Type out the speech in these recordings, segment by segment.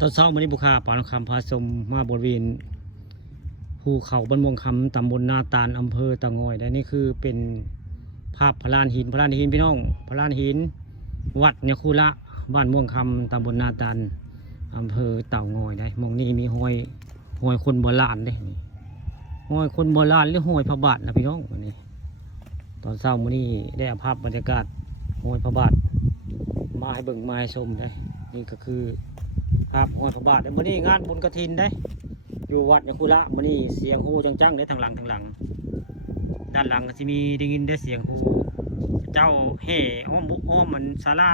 ตอนเช้ามื้อนี้บุคคาปานคำพาชมมาบริเวณภูเขาบ้านม่วงคำตำบลนาตาลอำเภอเต่างอยและนี่คือเป็นภาพพระลานหินพี่น้องพระลานหินวัดเนี่ยคูละบ้านม่วงคำตำบลนาตาลอำเภอเต่างอยได้มองนี่มีห้อยคนโบราณได้นี่ห้อยคนโบราณหรือห้อยพระบาทนะพี่น้องวันนี้ตอนเช้ามื้อนี้ได้เอาภาพบรรยากาศห้อยพระบาทมาให้เบิ่งมาให้ชมได้นี่ก็คือภาพห้อยพระบาทแต่มื้อนี้งานบุญกฐินได้อยู่วัดยคุระมื้อนี้เสียงฮูจังๆได้ทางหลังด้านหลังก็สิมีได้ยินได้เสียงฮูเจ้าแห่อ้อมมันศาลา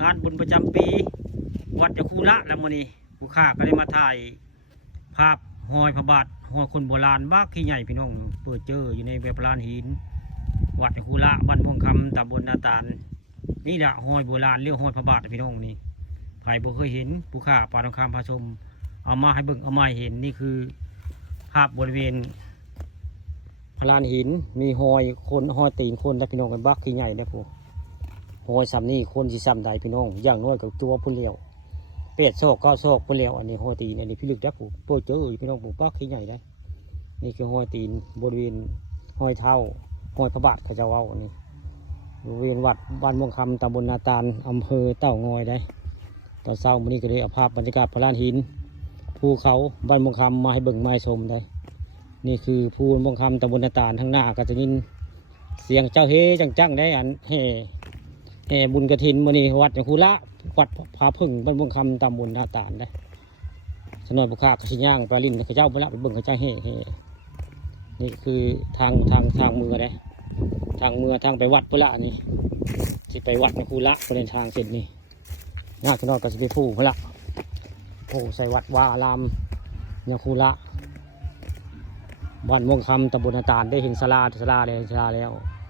งานบุญประจำปีวัดยคุระแล้วมื้อนี้ผู้ข้าก็ได้มาถ่ายภาพห้อยพระบาทห้อยคนโบราณบ้าขี้ใหญ่พี่น้องเปิดเจออยู่ในแบบลานหินวัดยคุระบ้านม่วงคำตำบลนาตาลนี่แหละห้อยโบราณเรียกห้อยพระบาทพี่น้องนี่ใครบ่เคยเห็นผู้ข้าปานคำพาชมเอามาให้เบิ่งเอามาให้เห็นนี่คือภาพบริเวณพลานหินมีหอยคนหอยตีนคนและพี่น้องกันบักขี้ใหญ่ได้พวกหอยซ้ำนี่คนที่ซ้ำใดพี่น้องอย่างน้อยกับตัวพุ่นเลี้ยวเป็ดโซกก็โซกพุ่นเลี้ยวอันนี้หอยตีนอันนี้พี่ลึกได้พวกโปรยเจอพี่น้องพวกบักขี้ใหญ่ได้นี่คือหอยตีนบริเวณหอยเท้าหอยพระบาทเขาจะว่าอันนี้บริเวณวัดบ้านม่วงคำตำบลนาตาลอำเภอเต่างอยได้ตอนเช้าวันนี้ก็เลยเอาภาพบรรยากาศพลานหินภูเขาบ้านม่วงคำมาให้เบิ่งมาให้ชมได้นี่คือภูม่วงคำตำบลนาตาลทั้งหน้าก็จะยินเสียงเจ้าเฮจังได้อันแห่บุญกฐินมื้อนี้วัดยคุระวัดผาพึ่งบ้านม่วงคำตำบลนาตาลได้สนอยบุคคาก็สิย่างไปลิ้นเขาเจ้าไปละไปเบิ่งเขาเจ้าเฮนี่คือทางเมืองได้ทางเมืองทางไปวัดพุ่นละนี่สิไปวัดยคุระไปในทางเส้นนี้งาขนอดก็สิไปผู้พุ่นละโอ้ใส่วัดวาอารามยคุระบ้านม่วงคำตำบลนาตาลได้เห็นศาลาแล้ว